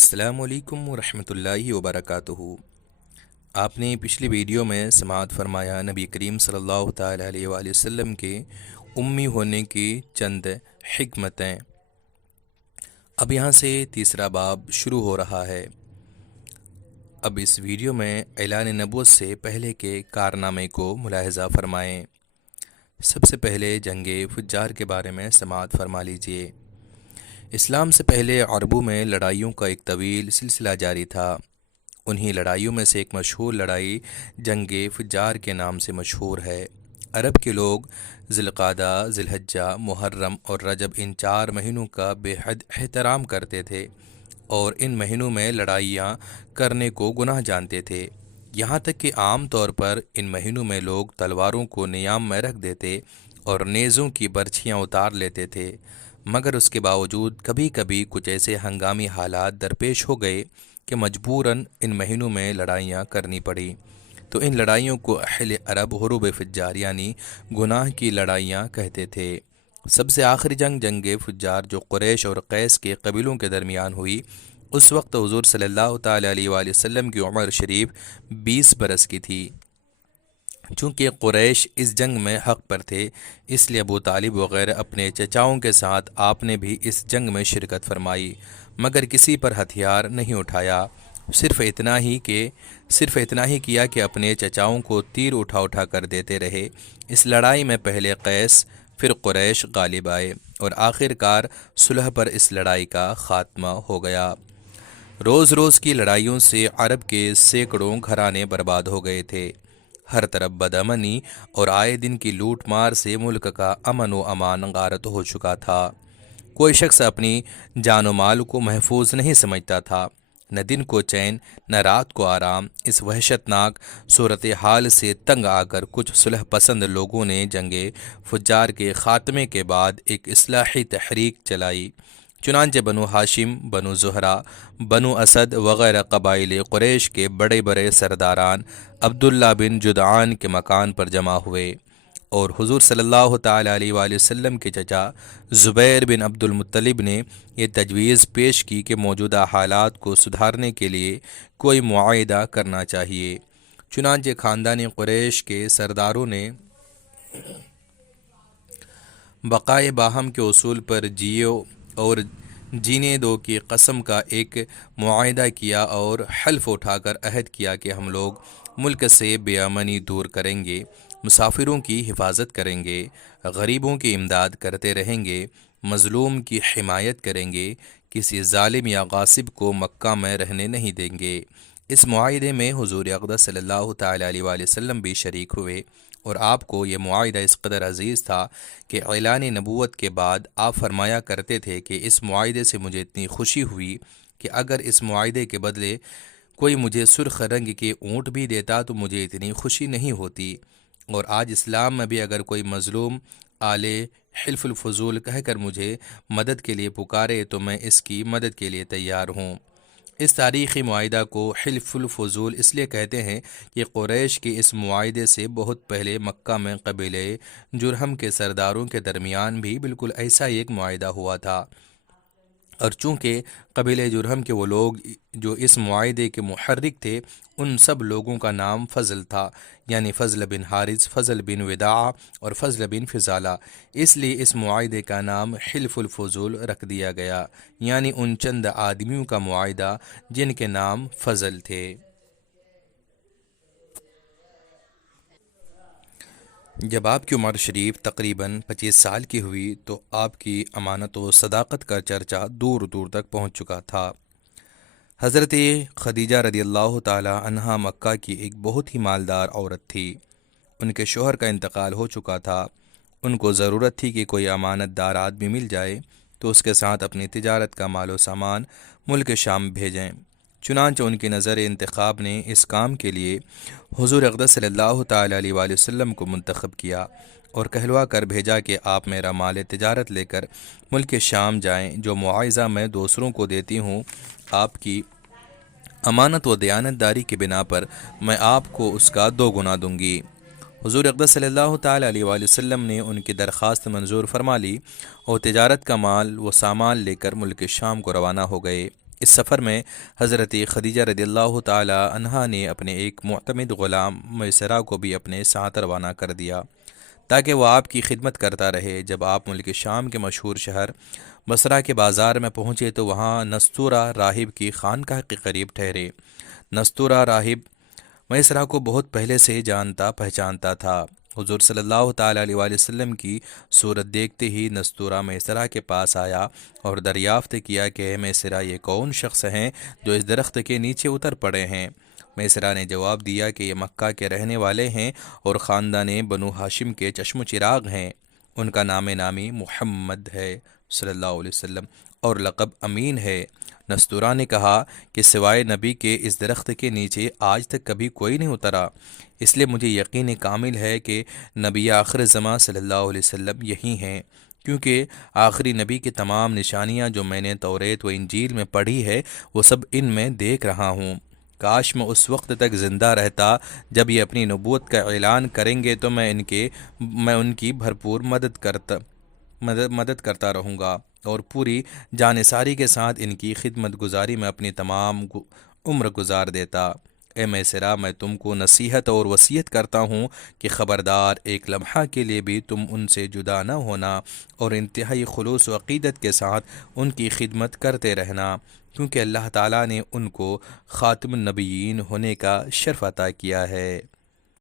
السلام علیکم ورحمۃ اللہ وبرکاتہ۔ آپ نے پچھلی ویڈیو میں سماعت فرمایا نبی کریم صلی اللہ تعالیٰ علیہ وآلہ وسلم کے امی ہونے کی چند حکمتیں۔ اب یہاں سے تیسرا باب شروع ہو رہا ہے۔ اب اس ویڈیو میں اعلان نبوت سے پہلے کے کارنامے کو ملاحظہ فرمائیں۔ سب سے پہلے جنگ فجار کے بارے میں سماعت فرما لیجیے۔ اسلام سے پہلے عربوں میں لڑائیوں کا ایک طویل سلسلہ جاری تھا۔ انہی لڑائیوں میں سے ایک مشہور لڑائی جنگ فجار کے نام سے مشہور ہے۔ عرب کے لوگ ذی القعدہ، ذی الحجہ، محرم اور رجب ان 4 مہینوں کا بے حد احترام کرتے تھے اور ان مہینوں میں لڑائیاں کرنے کو گناہ جانتے تھے۔ یہاں تک کہ عام طور پر ان مہینوں میں لوگ تلواروں کو نیام میں رکھ دیتے اور نیزوں کی برچھیاں اتار لیتے تھے، مگر اس کے باوجود کبھی کبھی کچھ ایسے ہنگامی حالات درپیش ہو گئے کہ مجبوراً ان مہینوں میں لڑائیاں کرنی پڑی، تو ان لڑائیوں کو اہل عرب حروب فجار یعنی گناہ کی لڑائیاں کہتے تھے۔ سب سے آخری جنگ فجار جو قریش اور قیس کے قبیلوں کے درمیان ہوئی، اس وقت حضور صلی اللہ تعالیٰ علیہ وآلہ وسلم کی عمر شریف 20 برس کی تھی۔ چونکہ قریش اس جنگ میں حق پر تھے، اس لیے ابو طالب وغیرہ اپنے چچاؤں کے ساتھ آپ نے بھی اس جنگ میں شرکت فرمائی، مگر کسی پر ہتھیار نہیں اٹھایا، صرف اتنا ہی کیا کہ اپنے چچاؤں کو تیر اٹھا کر دیتے رہے۔ اس لڑائی میں پہلے قیس پھر قریش غالب آئے اور آخرکار صلح پر اس لڑائی کا خاتمہ ہو گیا۔ روز روز کی لڑائیوں سے عرب کے سینکڑوں گھرانے برباد ہو گئے تھے۔ ہر طرف بدامنی اور آئے دن کی لوٹ مار سے ملک کا امن و امان غارت ہو چکا تھا۔ کوئی شخص اپنی جان و مال کو محفوظ نہیں سمجھتا تھا، نہ دن کو چین نہ رات کو آرام۔ اس وحشتناک صورتحال سے تنگ آ کر کچھ صلح پسند لوگوں نے جنگ فجار کے خاتمے کے بعد ایک اصلاحی تحریک چلائی۔ چنانچہ بنو ہاشم، بنو زہرہ، بنو اسد وغیرہ قبائل قریش کے بڑے بڑے سرداران عبداللہ بن جدعان کے مکان پر جمع ہوئے اور حضور صلی اللہ تعالیٰ علیہ وآلہ وسلم کے چچا زبیر بن عبد المطلب نے یہ تجویز پیش کی کہ موجودہ حالات کو سدھارنے کے لیے کوئی معاہدہ کرنا چاہیے۔ چنانچہ خاندان قریش کے سرداروں نے بقائے باہم کے اصول پر جیو اور جینے دو کی قسم کا ایک معاہدہ کیا اور حلف اٹھا کر عہد کیا کہ ہم لوگ ملک سے بے امنی دور کریں گے، مسافروں کی حفاظت کریں گے، غریبوں کی امداد کرتے رہیں گے، مظلوم کی حمایت کریں گے، کسی ظالم یا غاصب کو مکہ میں رہنے نہیں دیں گے۔ اس معاہدے میں حضور اقدس صلی اللہ تعالیٰ علیہ وآلہ وسلم بھی شریک ہوئے اور آپ کو یہ معاہدہ اس قدر عزیز تھا کہ اعلان نبوت کے بعد آپ فرمایا کرتے تھے کہ اس معاہدے سے مجھے اتنی خوشی ہوئی کہ اگر اس معاہدے کے بدلے کوئی مجھے سرخ رنگ کے اونٹ بھی دیتا تو مجھے اتنی خوشی نہیں ہوتی۔ اور آج اسلام میں بھی اگر کوئی مظلوم آلے حلف الفضول کہہ کر مجھے مدد کے لیے پکارے تو میں اس کی مدد کے لیے تیار ہوں۔ اس تاریخی معاہدہ کو حلف الفضول اس لیے کہتے ہیں کہ قریش کے اس معاہدے سے بہت پہلے مکہ میں قبیلہ جرہم کے سرداروں کے درمیان بھی بالکل ایسا ہی ایک معاہدہ ہوا تھا، اور چونکہ قبیلہ جرہم کے وہ لوگ جو اس معاہدے کے محرک تھے ان سب لوگوں کا نام فضل تھا، یعنی فضل بن حارث، فضل بن وداع اور فضل بن فضالہ، اس لیے اس معاہدے کا نام حلف الفضول رکھ دیا گیا، یعنی ان چند آدمیوں کا معاہدہ جن کے نام فضل تھے۔ جب آپ کی عمر شریف تقریباً 25 سال کی ہوئی تو آپ کی امانت و صداقت کا چرچا دور دور تک پہنچ چکا تھا۔ حضرت خدیجہ رضی اللہ تعالی عنہا مکہ کی ایک بہت ہی مالدار عورت تھی۔ ان کے شوہر کا انتقال ہو چکا تھا۔ ان کو ضرورت تھی کہ کوئی امانت دار آدمی مل جائے تو اس کے ساتھ اپنی تجارت کا مال و سامان ملک شام بھیجیں۔ چنانچہ ان کی نظر انتخاب نے اس کام کے لیے حضور اقدس صلی اللہ تعالیٰ علیہ وآلہ وسلم کو منتخب کیا اور کہلوا کر بھیجا کہ آپ میرا مال تجارت لے کر ملک شام جائیں، جو معاوضہ میں دوسروں کو دیتی ہوں آپ کی امانت و دیانتداری کی بنا پر میں آپ کو اس کا 2 گنا دوں گی۔ حضور اقدس صلی اللہ تعالیٰ علیہ وآلہ وسلم نے ان کی درخواست منظور فرما لی اور تجارت کا مال و سامان لے کر ملک شام کو روانہ ہو گئے۔ اس سفر میں حضرت خدیجہ رضی اللہ تعالی عنہا نے اپنے ایک معتمد غلام میسرہ کو بھی اپنے ساتھ روانہ کر دیا تاکہ وہ آپ کی خدمت کرتا رہے۔ جب آپ ملک شام کے مشہور شہر بصرہ کے بازار میں پہنچے تو وہاں نستورہ راہب کی خانقاہ کے قریب ٹھہرے۔ نستورہ راہب میسرہ کو بہت پہلے سے جانتا پہچانتا تھا۔ حضور صلی اللہ تعالیٰ علیہ وآلہ وسلم کی صورت دیکھتے ہی نستورہ میسرہ کے پاس آیا اور دریافت کیا کہ اے میسرہ، یہ کون شخص ہیں جو اس درخت کے نیچے اتر پڑے ہیں؟ میسرہ نے جواب دیا کہ یہ مکہ کے رہنے والے ہیں اور خاندان بنو ہاشم کے چشم و چراغ ہیں۔ ان کا نام نامی محمد ہے صلی اللہ علیہ وسلم اور لقب امین ہے۔ نستورہ نے کہا کہ سوائے نبی کے اس درخت کے نیچے آج تک کبھی کوئی نہیں اترا، اس لیے مجھے یقین کامل ہے کہ نبی آخر زماں صلی اللہ علیہ وسلم یہی ہیں، کیونکہ آخری نبی کی تمام نشانیاں جو میں نے توریت و انجیل میں پڑھی ہے وہ سب ان میں دیکھ رہا ہوں۔ کاش میں اس وقت تک زندہ رہتا جب یہ اپنی نبوت کا اعلان کریں گے تو میں ان کی بھرپور مدد کرتا رہوں گا اور پوری جانثاری کے ساتھ ان کی خدمت گزاری میں اپنی تمام عمر گزار دیتا۔ اے میسرہ، میں تم کو نصیحت اور وصیت کرتا ہوں کہ خبردار ایک لمحہ کے لیے بھی تم ان سے جدا نہ ہونا اور انتہائی خلوص و عقیدت کے ساتھ ان کی خدمت کرتے رہنا، کیونکہ اللہ تعالیٰ نے ان کو خاتم النبیین ہونے کا شرف عطا کیا ہے۔